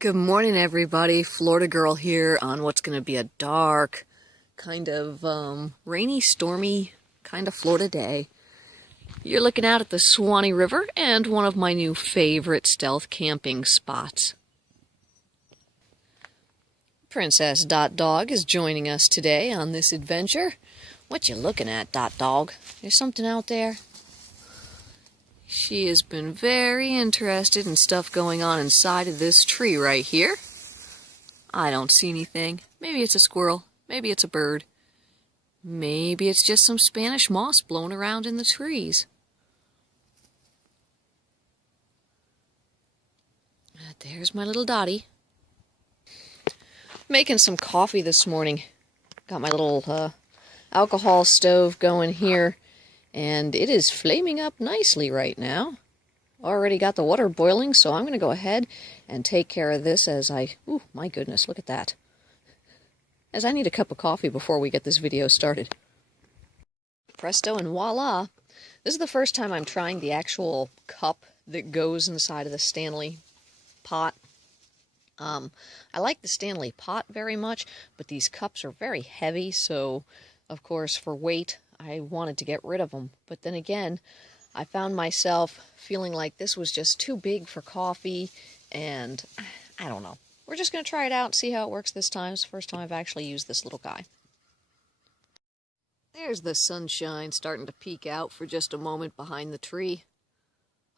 Good morning, everybody. Florida girl here on what's going to be a dark, kind of rainy, stormy kind of Florida day. You're looking out at the Swanee River and one of my new favorite stealth camping spots. Princess Dot Dog is joining us today on this adventure. What you looking at, Dot Dog? There's something out there? She has been very interested in stuff going on inside of this tree right here. I don't see anything. Maybe it's a squirrel. Maybe it's a bird. Maybe it's just some Spanish moss blown around in the trees. There's my little Dottie. Making some coffee this morning. Got my little alcohol stove going here. And it is flaming up nicely right now. Already got the water boiling, so I'm going to go ahead and take care of this as I... Ooh, my goodness, look at that. As I need a cup of coffee before we get this video started. Presto and voila! This is the first time I'm trying the actual cup that goes inside of the Stanley pot. I like the Stanley pot very much, but these cups are very heavy, so of course for weight I wanted to get rid of them. But then again, I found myself feeling like this was just too big for coffee, and I don't know. We're just going to try it out and see how it works this time. It's the first time I've actually used this little guy. There's the sunshine starting to peek out for just a moment behind the tree.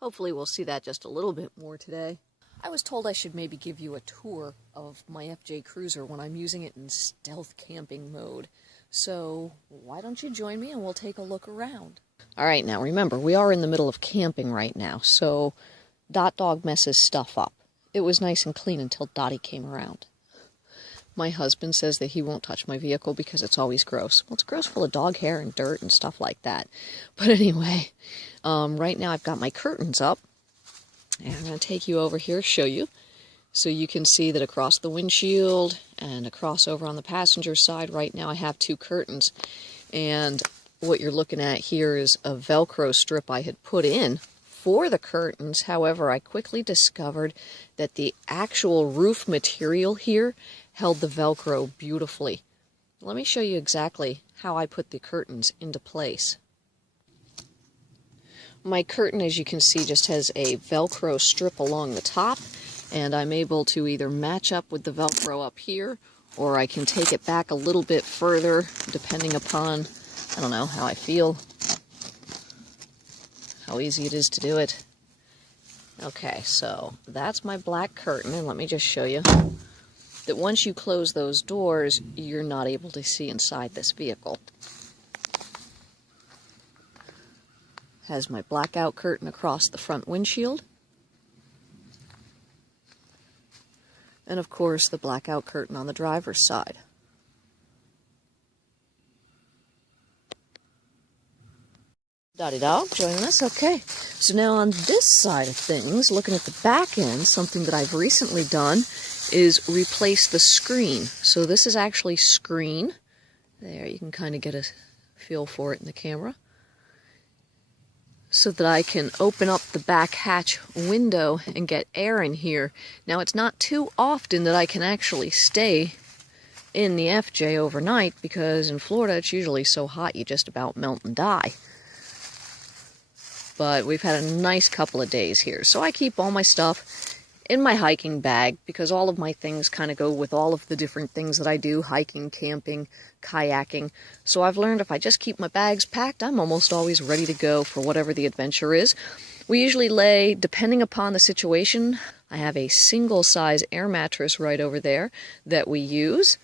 Hopefully we'll see that just a little bit more today. I was told I should maybe give you a tour of my FJ Cruiser when I'm using it in stealth camping mode. So why don't you join me and we'll take a look around. Alright, now remember, we are in the middle of camping right now, so Dot Dog messes stuff up. It was nice and clean until Dottie came around. My husband says that he won't touch my vehicle because it's always gross. Well, it's gross, full of dog hair and dirt and stuff like that. But anyway, right now I've got my curtains up. And I'm going to take you over here, show you. So you can see that across the windshield and across over on the passenger side, right now I have two curtains. And what you're looking at here is a velcro strip I had put in for the curtains. However, I quickly discovered that the actual roof material here held the velcro beautifully. Let me show you exactly how I put the curtains into place. My curtain, as you can see, just has a velcro strip along the top, and I'm able to either match up with the velcro up here, or I can take it back a little bit further, depending upon, I don't know, how I feel, how easy it is to do it. Okay, so that's my black curtain, and let me just show you that once you close those doors, you're not able to see inside this vehicle. Has my blackout curtain across the front windshield. And of course the blackout curtain on the driver's side. Dottie Dog joining us. Okay, so now on this side of things, looking at the back end, something that I've recently done is replace the screen. So this is actually screen. There, you can kind of get a feel for it in the camera. So that I can open up the back hatch window and get air in here. Now, it's not too often that I can actually stay in the FJ overnight, because in Florida it's usually so hot you just about melt and die. But we've had a nice couple of days here, so I keep all my stuff in my hiking bag, because all of my things kind of go with all of the different things that I do, hiking, camping, kayaking. So I've learned if I just keep my bags packed, I'm almost always ready to go for whatever the adventure is. We usually lay, depending upon the situation, I have a single-size air mattress right over there that we use.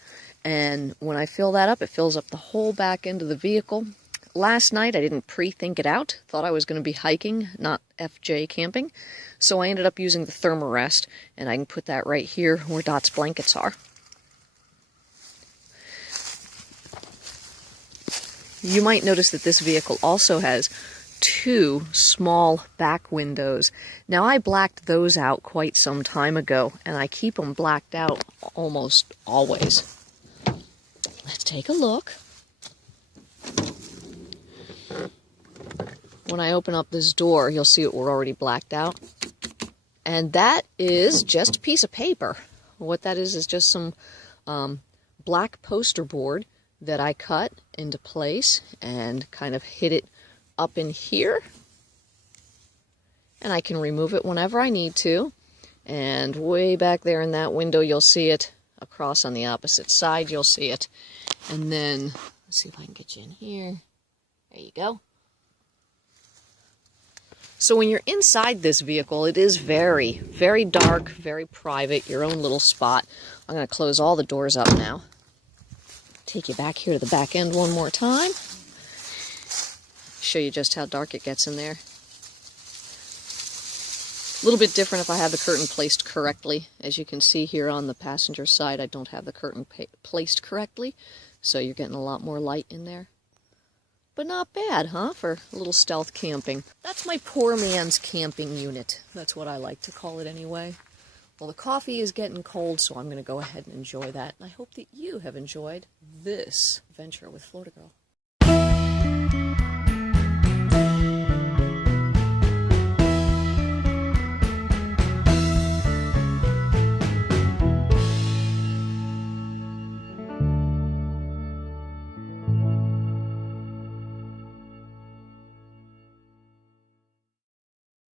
And when I fill that up, it fills up the whole back end of the vehicle. Last night, I didn't pre-think it out. Thought I was going to be hiking, not FJ camping. So I ended up using the thermarest, and I can put that right here where Dot's blankets are. You might notice that this vehicle also has two small back windows. Now, I blacked those out quite some time ago, and I keep them blacked out almost always. Let's take a look. When I open up this door, you'll see it, we're already blacked out. And that is just a piece of paper. What that is just some black poster board that I cut into place and kind of hid it up in here. And I can remove it whenever I need to. And way back there in that window, you'll see it. Across on the opposite side, you'll see it. And then, let's see if I can get you in here. There you go. So when you're inside this vehicle, it is very, very dark, very private, your own little spot. I'm going to close all the doors up now. Take you back here to the back end one more time. Show you just how dark it gets in there. A little bit different if I have the curtain placed correctly. As you can see here on the passenger side, I don't have the curtain placed correctly, so you're getting a lot more light in there. But not bad, huh, for a little stealth camping. That's my poor man's camping unit. That's what I like to call it anyway. Well, the coffee is getting cold, so I'm going to go ahead and enjoy that. And I hope that you have enjoyed this adventure with Florida Girl.